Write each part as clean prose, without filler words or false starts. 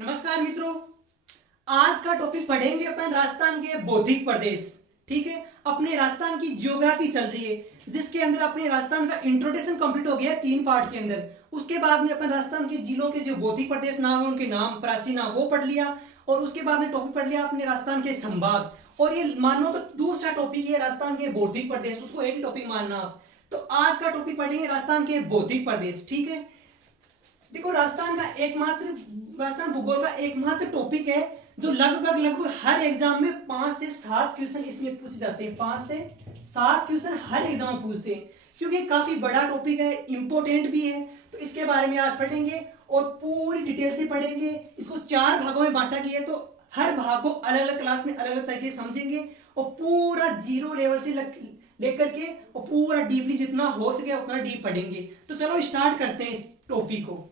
नमस्कार मित्रों, आज का टॉपिक पढ़ेंगे अपन राजस्थान के बौद्धिक प्रदेश। ठीक है, अपने राजस्थान की ज्योग्राफी चल रही है जिसके अंदर अपने राजस्थान का इंट्रोडक्शन कंप्लीट हो गया है 3 पार्ट के अंदर। उसके बाद में अपन राजस्थान के जिलों के जो बौद्धिक प्रदेश नाम है उनके नाम प्राचीन नाम वो पढ़ लिया और उसके बाद में टॉपिक पढ़ लिया अपने राजस्थान के संभाग। और ये मानो तो दूसरा टॉपिक है राजस्थान के बौद्धिक प्रदेश, उसको एक टॉपिक मानना आप। तो आज का टॉपिक पढ़ेंगे राजस्थान के बौद्धिक प्रदेश। ठीक है, देखो राजस्थान भूगोल का एकमात्र टॉपिक है जो लगभग हर एग्जाम में 5 से 7 क्वेश्चन इसमें पूछे जाते हैं। 5 से 7 क्वेश्चन हर एग्जाम में पूछते हैं क्योंकि काफी बड़ा टॉपिक है, इंपॉर्टेंट भी है। तो इसके बारे में आज पढ़ेंगे और पूरी डिटेल से पढ़ेंगे। इसको 4 भागों में बांटा गया है, तो हर भाग को अलग अलग क्लास में अलग अलग तरीके से समझेंगे और पूरा जीरो लेवल से लेकर के और पूरा डीपली जितना हो सके उतना डीप पढ़ेंगे। तो चलो स्टार्ट करते हैं इस टॉपिक को।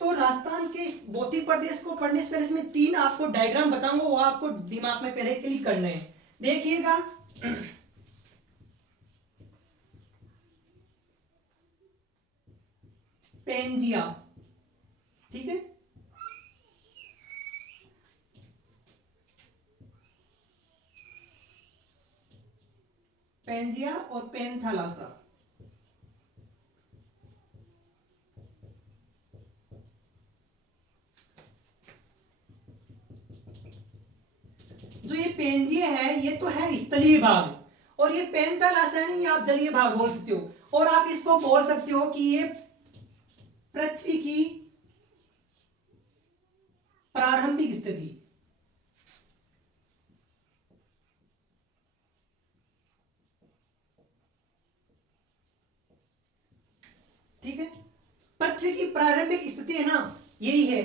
तो राजस्थान के इस बौद्धिक प्रदेश को पढ़ने से पहले इसमें 3 आपको डायग्राम बताऊंगा, वो आपको दिमाग में पहले क्लिक करना है। देखिएगा, पेंजिया, ठीक है, पेंजिया और पेंथालासा। जो ये पेंजिया है ये तो है स्थलीय भाग और ये पेंथालासा है, ये आप जलीय भाग बोल सकते हो। और आप इसको बोल सकते हो कि ये पृथ्वी की प्रारंभिक स्थिति। ठीक है, पृथ्वी की प्रारंभिक स्थिति है ना, यही है।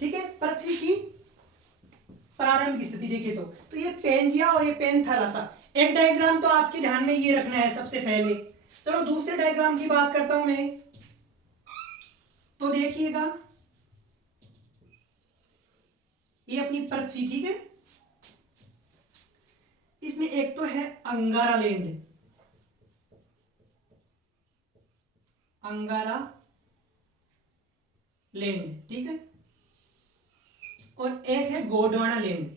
ठीक है, पृथ्वी की प्रारंभिक स्थिति देखे तो ये पेंजिया और ये पेंथालासा। एक डायग्राम तो आपके ध्यान में ये रखना है सबसे पहले। चलो दूसरे डायग्राम की बात करता हूं मैं। तो देखिएगा, ये अपनी पृथ्वी, ठीक है, इसमें एक तो है अंगारा लैंड, अंगारा लैंड, ठीक है, और एक है गोंडवाना लैंड।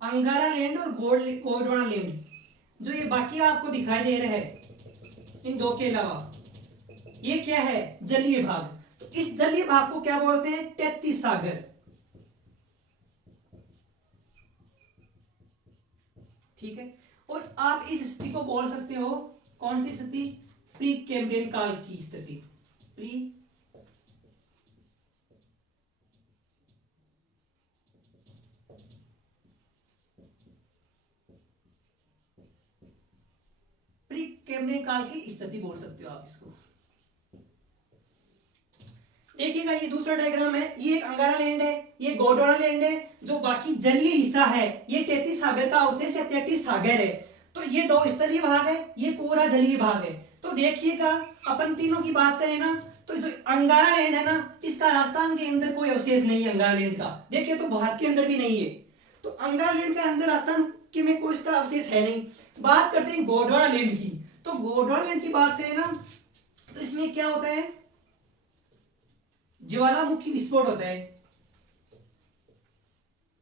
अंगारा लैंड और गोंडवाना लैंड, जो ये बाकी आपको दिखाई दे रहा है इन दो के अलावा, ये क्या है? जलीय भाग। तो इस जलीय भाग को क्या बोलते हैं? 33 सागर। ठीक है, और आप इस स्थिति को बोल सकते हो, कौन सी स्थिति? प्री कैम्ब्रियन काल की स्थिति। प्री प्री कैम्ब्रियन काल की स्थिति बोल सकते हो आप इसको। देखिएगा, ये दूसरा डायग्राम है, ये एक अंगारा लैंड है, ये गोंडवाना लैंड है। जो बाकी जलीय हिस्सा है ये 33 सागर का अवशेष है, 33 सागर है। तो ये 2 स्थलीय भाग है, ये पूरा जलीय भाग है। तो देखिएगा, अपन तीनों की बात करें ना, तो जो अंगारा लैंड है ना, इसका राजस्थान के अंदर कोई अवशेष नहीं है। अंगारा लैंड का देखिए तो भारत के अंदर भी नहीं है। तो अंगारा लैंड के अंदर राजस्थान के में कोई इसका अवशेष है नहीं। बात करते हैं गोंडवाना लैंड की। तो गोंडवाना लैंड की बात करें ना, तो इसमें क्या होता है? ज्वालामुखी विस्फोट होता है,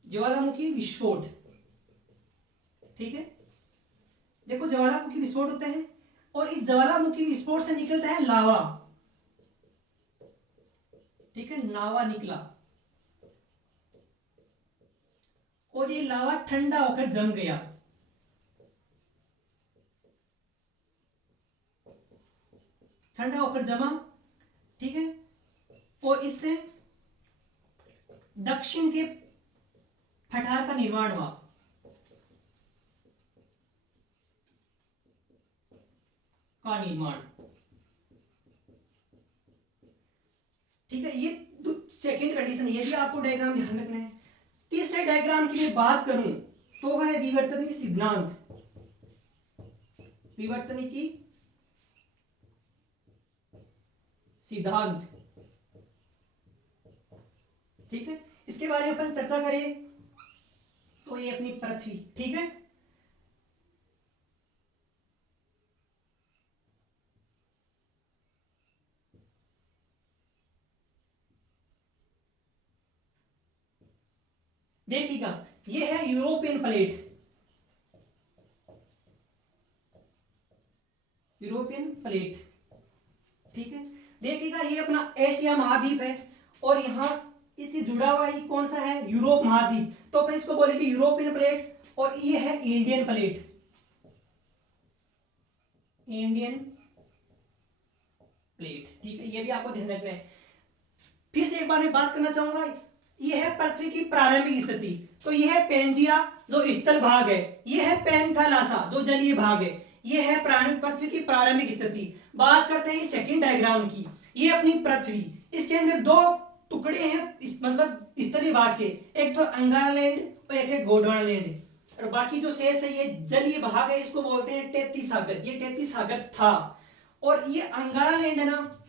ज्वालामुखी विस्फोट। ठीक है, देखो ज्वालामुखी विस्फोट होता है और इस ज्वालामुखी विस्फोट से निकलता है लावा। ठीक है, लावा निकला और ये लावा ठंडा होकर जम गया। ठंडा होकर जमा, ठीक है, और इससे दक्षिण के पठार का निर्माण हुआ। का निर्माण, ठीक है, ये सेकंड कंडीशन। ये भी आपको डायग्राम ध्यान रखना है। तीसरे डायग्राम की मैं बात करूं तो वह है विवर्तनिकी सिद्धांत। विवर्तनिकी सिद्धांत, ठीक है, इसके बारे में अपन चर्चा करें तो ये अपनी पृथ्वी, ठीक है, देखिएगा ये है यूरोपियन प्लेट, यूरोपियन प्लेट, ठीक है। देखिएगा ये अपना एशिया महाद्वीप है और यहाँ इससे जुड़ा हुआ ये कौन सा है, यूरोप महाद्वीप, तो अपन इसको बोलेंगे यूरोपियन प्लेट। और ये है इंडियन प्लेट, इंडियन प्लेट, ठीक है, ये भी आपको ध्यान रखना है। फिर से एक बार मैं बात करना चाहूंगा, ये है पृथ्वी की प्रारंभिक स्थिति, तो ये है पेंजिया जो स्थल भाग है, ये है पैंथालासा जो जलीय भाग है, ये है पृथ्वी की प्रारंभिक स्थिति। बात करते हैं सेकंड डायग्राम की, ये अपनी पृथ्वी, इसके अंदर दो टुकड़े हैं मतलब स्थलीय भाग के, एक तो अंगारा लैंड और एक है गोंडवाना लैंड, और बाकी जो शेष है ये जलीय भाग है, इसको बोलते हैं तैतीस सागर, ये तैतीस सागर था। और ये अंगारा लैंड है ना,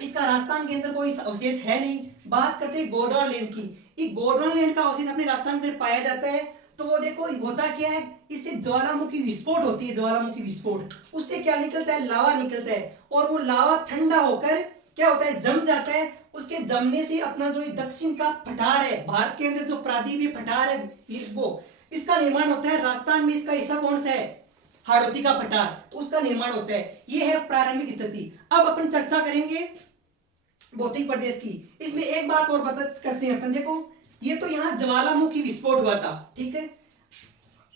इसका राजस्थान के अंदर कोई अवशेष है नहीं। बात करते हैं गोंडवाना लैंड की, ये गोंडवाना लैंड का अवशेष अपने राजस्थान के अंदर पाया जाता है। तो वो देखो होता क्या है, इससे ज्वालामुखी विस्फोट होती है, ज्वालामुखी विस्फोट, उससे क्या निकलता है, लावा निकलता है, और वो लावा ठंडा होकर क्या होता है, जम जाता है। उसके जमने से अपना जो दक्षिण का पठार है, भारत के अंदर जो प्रादीपीय पठार है वो इसका निर्माण होता है। राजस्थान में इसका हिस्सा कौन सा है, हाड़ौती का पठार, तो उसका निर्माण होता है। ये है प्रारंभिक स्थिति। अब अपन चर्चा करेंगे भौतिक प्रदेश की। इसमें एक बात और बता करते हैं अपन, देखो ये तो यहाँ ज्वालामुखी विस्फोट हुआ था, ठीक है।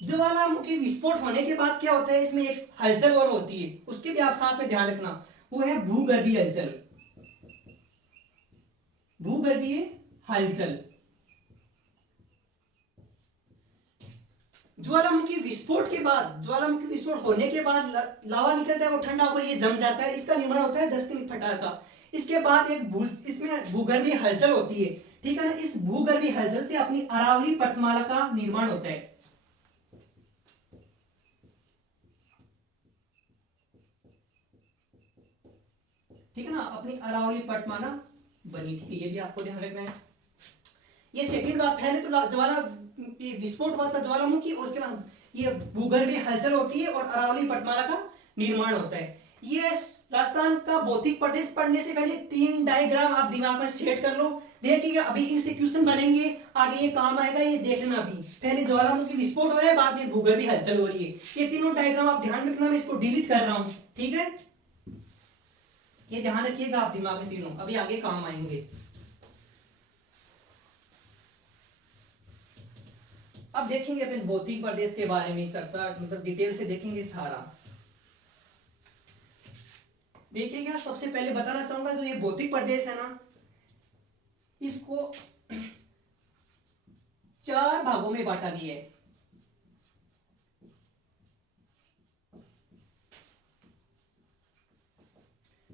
ज्वालामुखी विस्फोट होने के बाद क्या होता है, इसमें एक हलचल और होती है, उसके भी आप साथ में ध्यान रखना, वो है भूगर्भीय हलचल, भूगर्भीय हलचल। ज्वालामुखी विस्फोट के बाद, ज्वालामुखी विस्फोट होने के बाद लावा निकलता है, वो ठंडा होकर ये जम जाता है, इसका निर्माण होता है दक्षिणी पठार का। इसके बाद इसमें भूगर्भीय हलचल होती है, ठीक है ना। इस भूगर्भीय हलचल से अपनी अरावली पर्वतमाला का निर्माण होता है, ठीक है ना, अपनी अरावली पर्वतमाला बनी, ठीक है, ये भी आपको ध्यान रखना है। ये सेकंड बात, पहले तो ज्वाला विस्फोट हुआ था ज्वालामुखी, और उसके बाद ये भूगर्भीय हलचल होती है और अरावली पर्वतमाला का निर्माण होता है। ये राजस्थान का भौतिक प्रदेश पढ़ने से पहले 3 डायग्राम आप दिमाग में सेट कर लो, देखिएगा अभी इनसे क्वेश्चन बनेंगे, आगे ये काम आएगा, ये देख लेना। अभी पहले ज्वालामुखी विस्फोट हो रहा है, बाद में भूगर्भीय हलचल हो रही है, ये तीनों डायग्राम आप ध्यान रखना, मैं इसको डिलीट कर रहा हूं, ठीक है, ये ध्यान रखिएगा आप दिमाग में तीनों, अभी आगे काम आएंगे। अब देखेंगे अपन भौतिक प्रदेश के बारे में चर्चा, मतलब डिटेल से देखेंगे सारा। देखिएगा सबसे पहले बताना चाहूंगा, जो ये भौतिक प्रदेश है ना, इसको 4 भागों में बांटा गया है,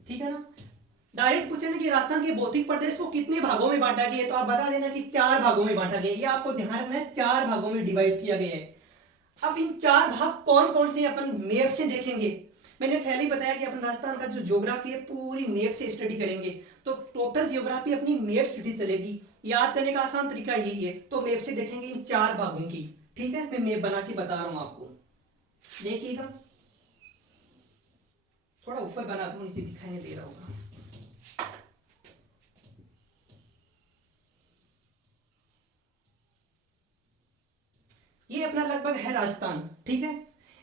ठीक है ना। डायरेक्ट पूछे ना कि राजस्थान के भौतिक प्रदेश को कितने भागों में बांटा गया है, तो आप बता देना कि 4 भागों में बांटा गया है, ये आपको ध्यान रखना है, 4 भागों में डिवाइड किया गया है। अब इन 4 भाग कौन कौन से अपन मैप से देखेंगे। मैंने पहले ही बताया कि अपन राजस्थान का जो ज्योग्राफी है पूरी मैप से स्टडी करेंगे, तो टोटल ज्योग्राफी अपनी मैप स्टडी चलेगी, याद करने का आसान तरीका यही है, तो मैप से देखेंगे इन 4 भागों की, ठीक है। मैं मैप बना के बता रहा हूं आपको, देखिएगा थोड़ा ऊपर बनाता हूं, नीचे दिखाई नहीं दे रहा होगा। ये अपना लगभग है राजस्थान, ठीक है।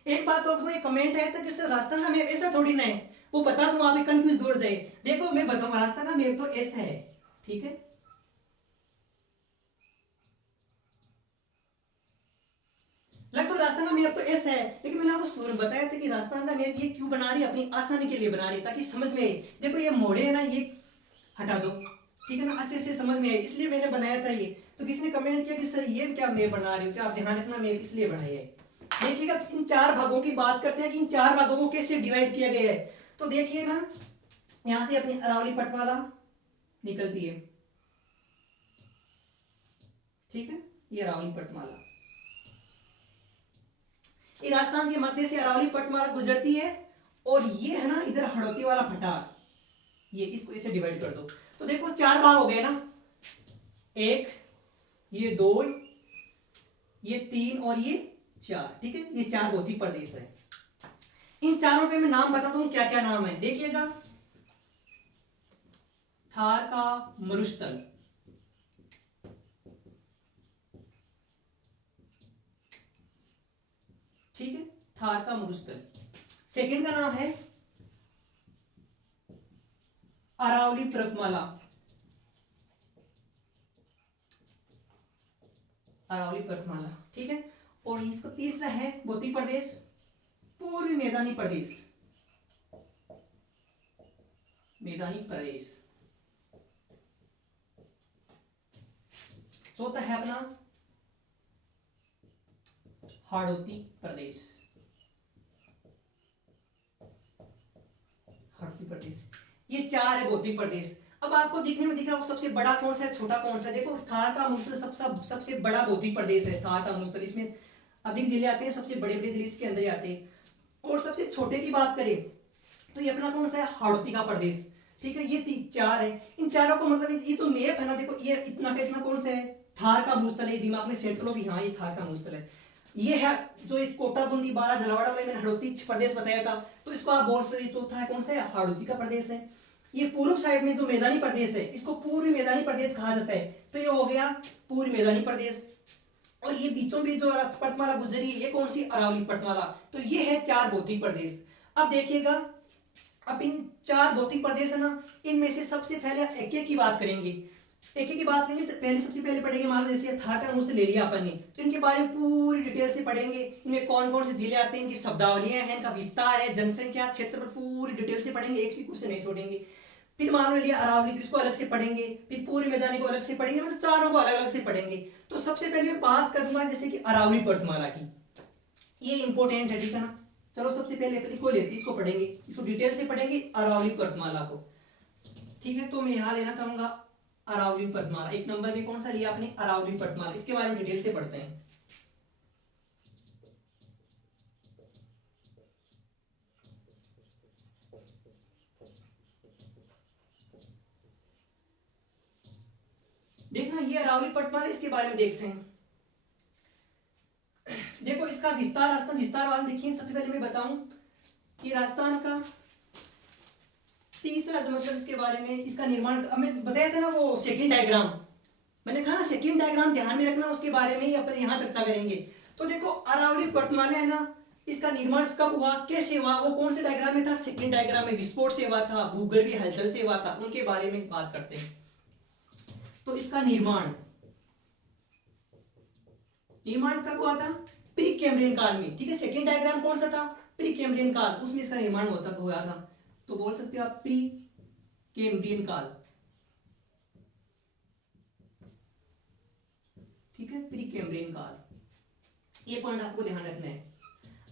एक बात और, तो ये कमेंट आया था कि सर राजस्थान का मैप ऐसा थोड़ी ना है, वो बता दूं, आप कंफ्यूज दूर जाए। देखो मैं बताऊंगा, राजस्थान का मैप तो ऐसा है, ठीक है, लगभग राजस्थान का मैप तो ऐसा है, लेकिन मैंने आपको शुरू में बताया था कि राजस्थान का मैप ये क्यों बना रही है, अपनी आसानी के लिए बना रही है, ताकि समझ में आए। देखो ये मोड़े है ना, ये हटा दो, ठीक है ना, अच्छे से समझ में आए, इसलिए मैंने बनाया था ये। तो किसी ने कमेंट किया कि सर ये क्या मैप बना रही हो, क्या आप ध्यान रखना, मैप इसलिए बनाई है। देखिएगा इन 4 भागों की बात करते हैं कि इन 4 भागों को कैसे डिवाइड किया गया है। तो देखिए ना, यहां से अपनी अरावली पर्वतमाला निकलती है, ठीक है, ये अरावली पर्वतमाला, ये राजस्थान के मध्य से अरावली पर्वतमाला गुजरती है, और ये है ना इधर हड़ौती वाला पठार, ये इसको ऐसे डिवाइड कर दो। तो देखो 4 भाग हो गए ना, 1, ये 2, ये 3 और ये 4, ठीक है, ये 4 भौतिक प्रदेश है। इन चारों पे मैं नाम बताता हूं क्या क्या नाम है, देखिएगा थार का मरुस्थल, ठीक है, थार का मरुस्थल। सेकंड का नाम है अरावली पर्वतमाला, अरावली पर्वतमाला, ठीक है। और इसका तीसरा है भौतिक प्रदेश पूर्वी मैदानी प्रदेश, मैदानी प्रदेश। चौथा है अपना हाड़ौती प्रदेश, हाड़ौती प्रदेश। ये चार है भौतिक प्रदेश। अब आपको दिखने में दिख रहा है सबसे बड़ा कौन सा है, छोटा कौन सा है। देखो थार का मरुस्थल सबसे बड़ा भौतिक प्रदेश है, थार का मरुस्थल। इसमें अधिक जिले आते हैं, सबसे बड़े बड़े जिले इसके अंदर ही आते हैं। और सबसे छोटे की बात करें तो ये अपना कौन सा है, हाड़ौती का प्रदेश, ठीक है। ये चार है। इन चारों को मतलब ये जो मैप है ना, देखो ये इतना का इतना कौन सा है, थार का मरुस्थल है। दिमाग में सेट करो कि हाँ ये थार का मरुस्थल है। ये है जो एक कोटा बूंदी बारा झालावाड़ वाले मैंने हाड़ौती प्रदेश बताया था, तो इसको आप बोल सकते। चौथा है कौन सा है, हाड़ौती का प्रदेश है। ये पूर्व साइड में जो मैदानी प्रदेश है इसको पूर्वी मैदानी प्रदेश कहा जाता है, तो ये हो गया पूर्वी मैदानी प्रदेश। और ये बीचों बीच जो पर्वतमाला गुजरी है ये कौन सी, अरावली पर्वतमाला। तो ये है चार भौतिक प्रदेश। अब देखिएगा, अब इन चार भौतिक प्रदेश है ना, इनमें से सबसे पहले एक एक की बात करेंगे, एक एक की बात करेंगे। पहले सबसे पहले पढ़ेंगे, मान लो जैसे थार का मरुस्थल ले लिया अपन ने, तो इनके बारे में पूरी डिटेल से पढ़ेंगे। इनमें कौन कौन से जिले आते हैं, इनकी शब्दावलियां हैं, इनका विस्तार है, जनसंख्या, क्षेत्र पर पूरी डिटेल से पढ़ेंगे, एक भी क्वेश्चन नहीं छोड़ेंगे। फिर मान लो लिया अरावली, तो इसको अलग से पढ़ेंगे, फिर पूर्वी मैदानी को अलग से पढ़ेंगे, मतलब चारों को अलग अलग से पढ़ेंगे। तो सबसे पहले मैं बात करूंगा जैसे कि अरावली पर्वतमाला की, ये इंपॉर्टेंट है, ठीक है ना। चलो सबसे पहले इसको लेते, इसको पढ़ेंगे, इसको डिटेल से पढ़ेंगे अरावली पर्वतमाला को, ठीक है। तो मैं यहाँ लेना चाहूंगा अरावली पर्वतमाला। एक नंबर में कौन सा लिया आपने, अरावली पर्वतमाला। इसके बारे में डिटेल से पढ़ते हैं। देखना ये अरावली पर्वतमाला, इसके बारे में देखते हैं। देखो इसका विस्तार, राजस्थान विस्तार वाला देखिए। सबसे पहले मैं बताऊं कि राजस्थान का तीसरा मतलब इसके बारे में, इसका निर्माण हमें बताया था ना वो सेकंड डायग्राम, मैंने कहा ना सेकंड डायग्राम ध्यान में रखना, उसके बारे में ही अपन यहाँ चर्चा करेंगे। तो देखो अरावली पर्वतमाला है ना, इसका निर्माण कब हुआ, कैसे हुआ, वो कौन से डायग्राम में था, सेकंड डायग्राम में। विस्फोट से हुआ था, भूगर्भीय हलचल से हुआ था, उनके बारे में बात करते हैं। तो इसका निर्माण कब हुआ था, प्री कैम्ब्रियन काल में, ठीक है। सेकंड डायग्राम कौन सा था, प्री कैम्ब्रियन काल, उसमें इसका निर्माण हुआ था। तो बोल सकते हो आप प्री कैम्ब्रियन काल, ठीक है, प्री कैम्ब्रियन काल। ये पॉइंट आपको ध्यान रखना है।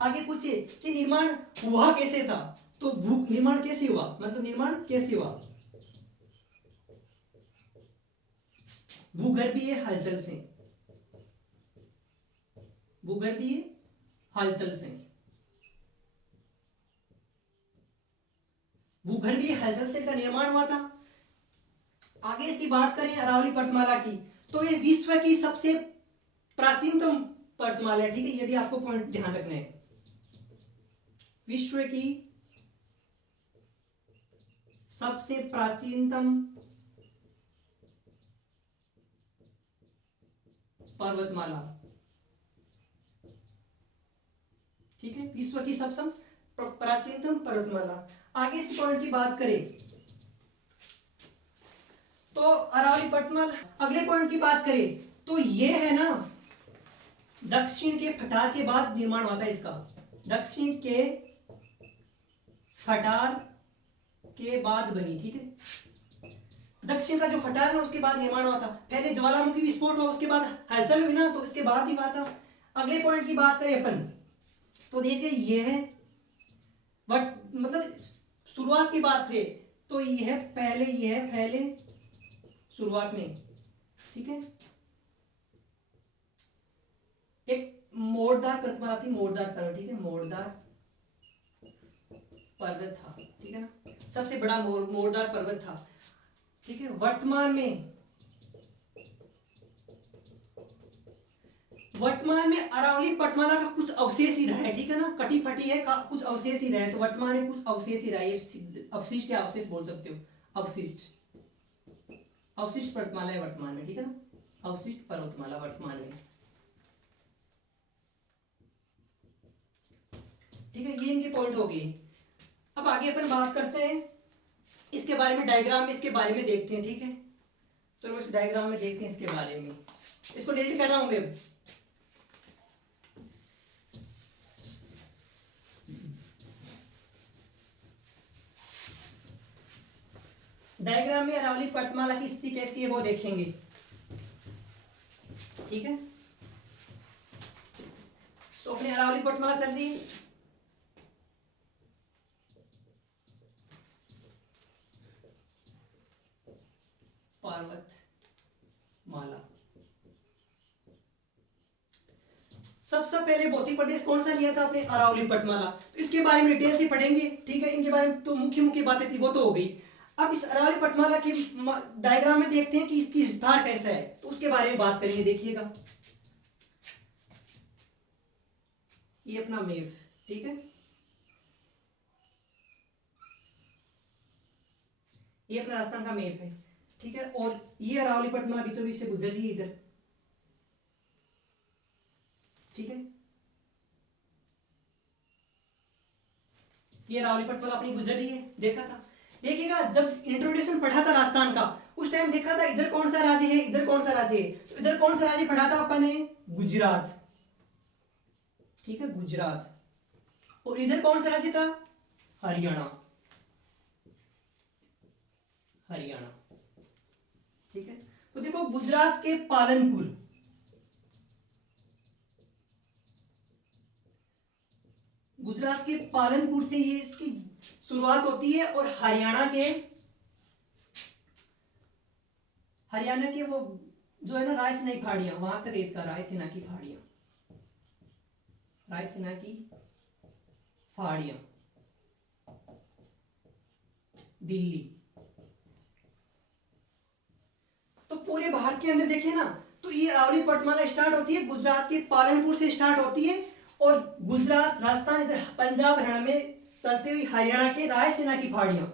आगे पूछे कि निर्माण हुआ कैसे था, तो भू निर्माण कैसे हुआ, मतलब निर्माण कैसे हुआ, भूगर्भीय हलचल से, भूगर्भीय हलचल से, भूगर्भीय हलचल से का निर्माण हुआ था। आगे इसकी बात करें अरावली पर्वतमाला की, तो ये विश्व की सबसे प्राचीनतम पर्वतमाला है, ठीक है। ये भी आपको पॉइंट ध्यान रखना है। विश्व की सबसे प्राचीनतम पर्वतमाला, ठीक है, विश्व की सबसे प्राचीनतम पर्वतमाला। आगे इस पॉइंट की बात करें तो अरावली पर्वतमाला। अगले पॉइंट की बात करें तो ये है ना, दक्षिण के फटार के बाद निर्माण हुआ था इसका, दक्षिण के फटार के बाद बनी, ठीक है। दक्षिण का जो फटार है उसके बाद निर्माण हुआ था। पहले ज्वालामुखी विस्फोट हुआ, उसके बाद हलचल हुई ना, तो इसके बाद ही हुआ था। अगले पॉइंट की बात करें अपन तो देखिए ये है मतलब शुरुआत की बात करें तो ये है पहले शुरुआत में, ठीक है। एक मोरदार पर्वतमाला थी, मोरदार पर्वत, ठीक है, मोरदार पर्वत था, ठीक है ना, सबसे बड़ा मोरदार पर्वत था, ठीक है। वर्तमान में अरावली पर्वतमाला का कुछ अवशेष ही रहा है, ठीक है ना, कटी फटी है, कुछ अवशेष ही रहा है। तो वर्तमान में कुछ अवशेष ही रहा है, अवशिष्ट या अवशेष बोल सकते हो, अवशिष्ट पर्वतमाला है वर्तमान में, ठीक है ना, अवशिष्ट पर्वतमाला वर्तमान में। ठीक है, ये इनके पॉइंट हो गए। अब आगे अपन बात करते हैं इसके बारे में, डायग्राम में इसके बारे में देखते हैं। ठीक है, चलो इस डायग्राम में देखते हैं इसके बारे में। इसको डिलीट कर रहा हूं मैं। डायग्राम में अरावली पर्वतमाला की स्थिति कैसी है वो देखेंगे। ठीक है, तो अपनी अरावली पर्वतमाला चल रही है। पर्वतमाला सबसे पहले भौतिक प्रदेश कौन सा लिया था अपने, अरावली पर्वतमाला। तो इसके बारे में डिटेल से पढ़ेंगे। ठीक है, इनके बारे में तो मुख्य मुख्य बातें थी वो तो हो गई। अब इस अरावली पर्वतमाला की डायग्राम में देखते हैं कि इसकी विस्तार कैसा है, तो उसके बारे में बात करेंगे। देखिएगा, ये अपना मैप। ठीक है, ये अपना राजस्थान का मैप है। ठीक है, और ये अरावली पर्वतमाला बीचों बीच से गुजर रही है इधर। ठीक है, ये अरावली पर्वतमाला अपनी गुजर रही है, देखा था। देखिएगा, जब इंट्रोडक्शन पढ़ा था राजस्थान का, उस टाइम देखा था इधर कौन सा राज्य है, इधर कौन सा राज्य है। तो इधर कौन सा राज्य पढ़ा था अपन ने, गुजरात। ठीक है, गुजरात। और इधर कौन सा राज्य था, हरियाणा। हरियाणा। ठीक है, तो देखो गुजरात के पालनपुर, गुजरात के पालनपुर से ये इसकी शुरुआत होती है। और हरियाणा के वो जो है ना रायसीना की पहाड़ियां, वहां तक है इसका, रायसीना की पहाड़ियां, रायसीना की पहाड़ियां, दिल्ली। तो पूरे भारत के अंदर देखें ना, तो ये अरावली पर्वतमाला स्टार्ट होती है गुजरात के पालनपुर से स्टार्ट होती है, और गुजरात, राजस्थान, इधर पंजाब, हरियाणा में चलते हुए हरियाणा के रायसीना की पहाड़ियां,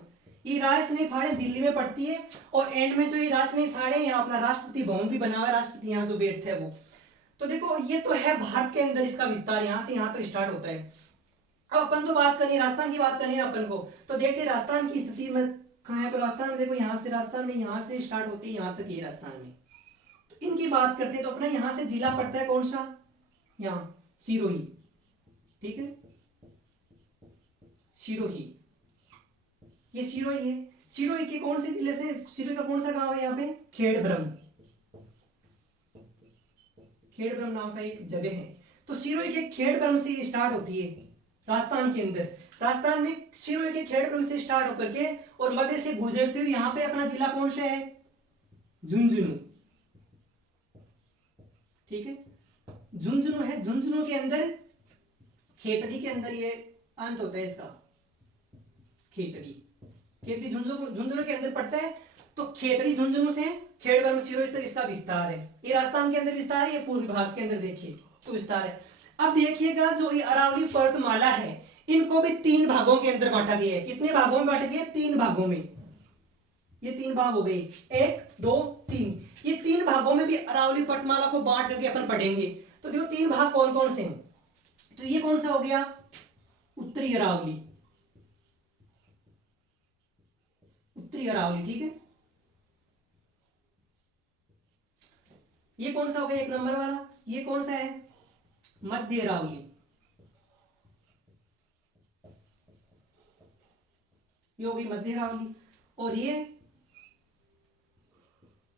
ये रायसीना की पहाड़ियां दिल्ली में पड़ती है। और एंड में जो ये रायसीना की पहाड़ियां, यहाँ अपना राष्ट्रपति भवन भी बना हुआ है, राष्ट्रपति यहाँ जो बैठते हैं वो। तो देखो, ये तो है भारत के अंदर इसका विस्तार, यहाँ से यहाँ तक स्टार्ट होता है। अब अपन तो बात करनी है राजस्थान की, बात करनी है अपन को। तो देखते हैं राजस्थान की स्थिति में कहाँ है। तो राजस्थान में देखो, यहाँ से राजस्थान में, यहाँ से स्टार्ट होती है, यहाँ तक ये राजस्थान में। तो इनकी बात करते हैं, तो अपना यहाँ से जिला पड़ता है कौन सा, यहाँ सिरोही। ठीक है, सिरोही, ये सिरोही है। सिरोही के कौन से जिले से, सिरोही का कौन सा गांव है यहाँ पे, खेड़ब्रह्म। खेड़ब्रह्म नाम का एक जगह है। तो सिरोही के खेड़ब्रह्म से स्टार्ट होती है राजस्थान के अंदर। राजस्थान में सिरोही के खेड़ब्रह्म से स्टार्ट होकर के और मध्य से गुजरते हुए यहाँ पे अपना जिला कौन सा है, झुंझुनू। ठीक है, झुंझुनू है। झुंझुनू के अंदर, खेतड़ी के अंदर ये अंत होता है इसका, खेतड़ी। खेतड़ी झुंझुनू के अंदर पड़ता है। तो खेतड़ी झुंझुनू से खेड़ब्रह्म सिरोही तक इसका विस्तार है। ये राजस्थान के अंदर विस्तार है, ये पूर्वी भाग के अंदर देखिए तो विस्तार है। अब देखिएगा, जो ये अरावली पर्वतमाला है, इनको भी 3 भागों के अंदर बांटा गया है। कितने भागों में बांटा गया है, 3 भागों में। ये 3 भाग हो गए, 1 2 3। ये 3 भागों में भी अरावली पर्वतमाला को बांट करके अपन पढ़ेंगे। तो देखो 3 भाग कौन कौन से हैं। तो ये कौन सा हो गया, उत्तरी अरावली, उत्तरी अरावली। ठीक है, ये कौन सा हो गया 1 नंबर वाला। ये कौन सा है, मध्य अरावली। ये हो गई मध्य अरावली। और ये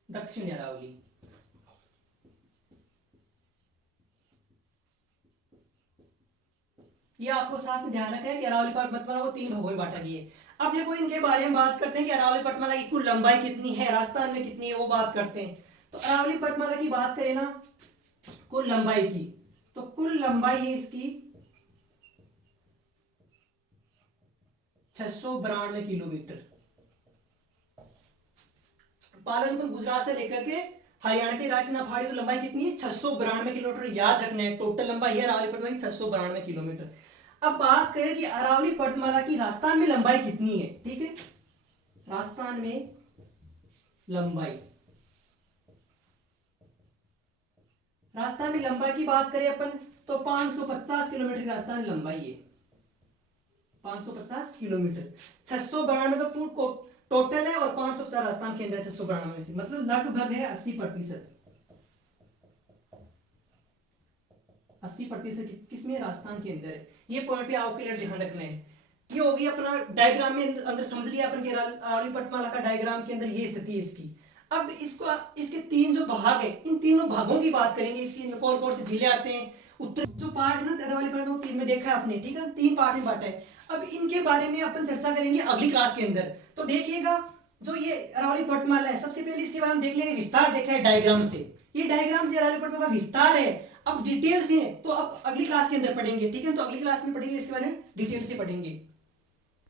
दक्षिण अरावली। ये आपको साथ में ध्यान रखना है कि अरावली पर्वतमाला को 3 भागों में बांटा गया है। अब देखो, इनके बारे में बात करते हैं कि अरावली पर्वतमाला की कुल लंबाई कितनी है, राजस्थान में कितनी है, वो बात करते हैं। तो अरावली पर्वतमाला की बात करें ना, कुल लंबाई की, तो कुल लंबाई है इसकी 692 किलोमीटर। पालनपुर गुजरात से लेकर के हरियाणा की रायसीना पहाड़ी, तो लंबाई कितनी है, 692 किलोमीटर। याद रखना है, टोटल लंबाई है अरावली पर्वतमाला की 692 किलोमीटर। अब बात करें कि अरावली पर्वतमाला की राजस्थान में लंबाई कितनी है। ठीक है, राजस्थान में लंबाई, राजस्थान में लंबाई की बात करें अपन, तो 550 किलोमीटर की राजस्थान लंबाई है। 550 किलोमीटर। 692 तो टोटल है और 550 राजस्थान के अंदर 692 में से, मतलब लगभग है 80%। 80% किसमें, राजस्थान के अंदर है। ये पॉइंट पे आपके लिए ध्यान रखना है। ये हो गई अपना डायग्राम में अंदर समझ लिया अपन के अरावली पर्वतमाला का डायग्राम के अंदर ये स्थिति है इसकी। अब इसको इसके तीन जो भाग है, इन तीनों भागों की बात करेंगे। इसकी कौन कौन से झीलें आते हैं, उत्तर जो पार्ट ना अरावली पर्वतमाला तीन में देखा है आपने, ठीक है, 3 पार्ट में बांटा है। अब इनके बारे में अपन चर्चा करेंगे अगली क्लास के अंदर। तो देखिएगा जो ये अरावली पर्वतमाला है, सबसे पहले इसके बारे में देख लेंगे, विस्तार देखा है डायग्राम से। ये डायग्राम से अरावली पर्वतमाला का विस्तार है। अब डिटेल से तो अब अगली क्लास के अंदर पढ़ेंगे, ठीक है। तो अगली क्लास में पढ़ेंगे इसके बारे में, डिटेल से पढ़ेंगे।